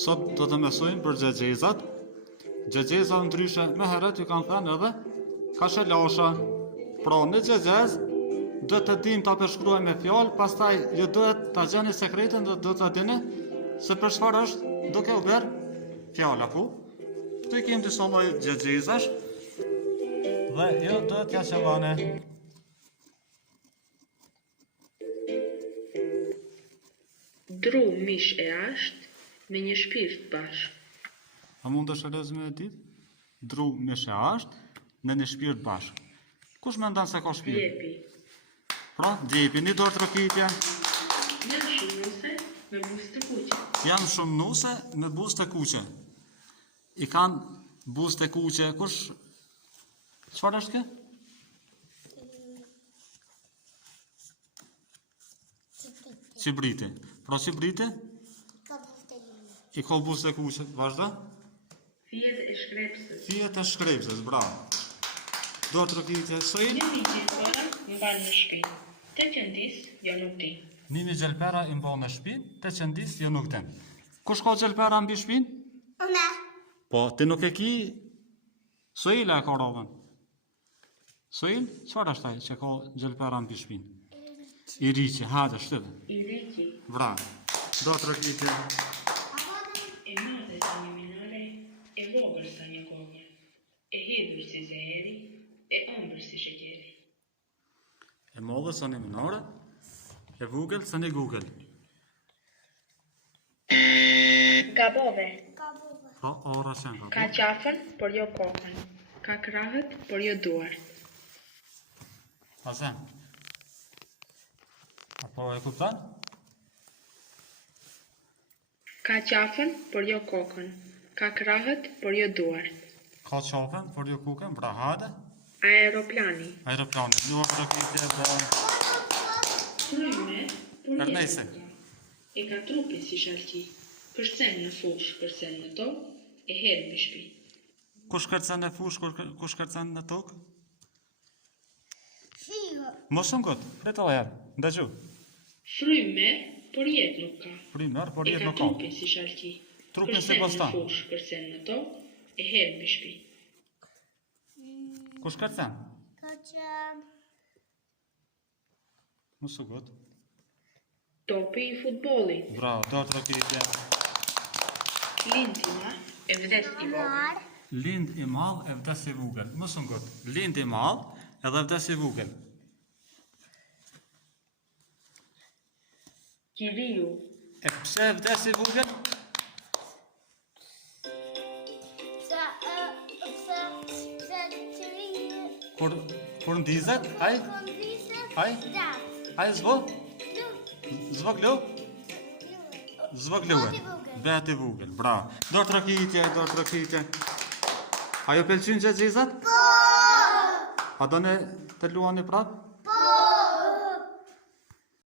Sot do të mësojmë për xhexhezat. Xhexheza ndryshe më herët ju kanë thënë edhe kashelasha. Pra në xhexhez duhet të dim ta përshkruajmë me fjalë, pastaj ju duhet ta gjeni sekretin dhe do ta dini se për çfarë është duke u bërë fjala pu. Këtu i kemi disa lloje xhexhezash dhe ju duhet t'ja qellani. Dru mish e ashtë me një shpirt bashk. A mund të shëlez me e ditë? Dru mish e ashtë në një shpirt bashk. Kush me ndan se ka shpirt? Djepi. Pra, djepi, një dorë trokitje. Janë shumë nuse me buzë të kuqe. Janë shumë nuse me buzë të kuqe. I kanë buzë të kuqe, kush... Çfarë është kë? Cibriti. Pra cibriti? I ka buzë të kuqe. Vazhdo? Fijet e shkrepsës. Fijet e shkrepsës, bravo. Dorë trokitje, sojnë? Një mi gjelpera mban në shpi. Te qëndis, jo nuk ti. Nimi gjelpera i mban në shtëpi, te qëndis jo nuk din. Kush ka gjelpera mbi shtëpinë? Unë. Po, ti nuk e ki... Sojla e ka radhën. Sojl, çfarë është ai që ka gjelpera mbi shtëpinë? I riqi, hajde, shtypë. I riki. Bravo. Do të rëkiti. E madhe sa një minare, e vogël sa një gonje. E hidhur si zeheri, e ëmbël si sheqeri. E madhe sa një minare, e vogël sa një Google. Gabove. Pra, ora shenë ka. Ka qafën, por jo kokën. Ka krahët, por jo duart. Asen. Apo e kuptan? Ka qafën, por jo kokën. Ka krahët, por jo duart. Ka qafën, por jo kuken, pra hajde. Aeroplani. Aeroplanit, një orë rëkiti dhe... Fryme, por Ernese. E ka trupi si shalqi. Kërcen në fush, kërcen në tokë, e hedh mbi shtëpi. Kush kërcen në fush, kush kërcen në tokë? Figo. Mos unë këtë, preto herë, ndëgju. Fryme, por jetë nuk ka. Primer, por E jetë ka nuk ka. trupin si shalqi. Trupin si Kërcen bostan. në fush, kërcen në tokë, e hedh mbi shtëpi. Kush kërcen? Kërcen. Mos u këtë. Topi i futbollit. Bravo, do të rëkitje. Lintima e vdes i vogël. Lind i mall e vdes i vogël. Mos unë këtë. Lind i mall edhe vdes i vogël. Kiriu. E pse e vdes i vogël? Kur ndizet, ai zvo? Zvo glu? Zvo glu e. Bet i vogël, bravo. Do të rëkitje. A ju pëlqyn xhexhezat? Po! A do ne të luani prapë?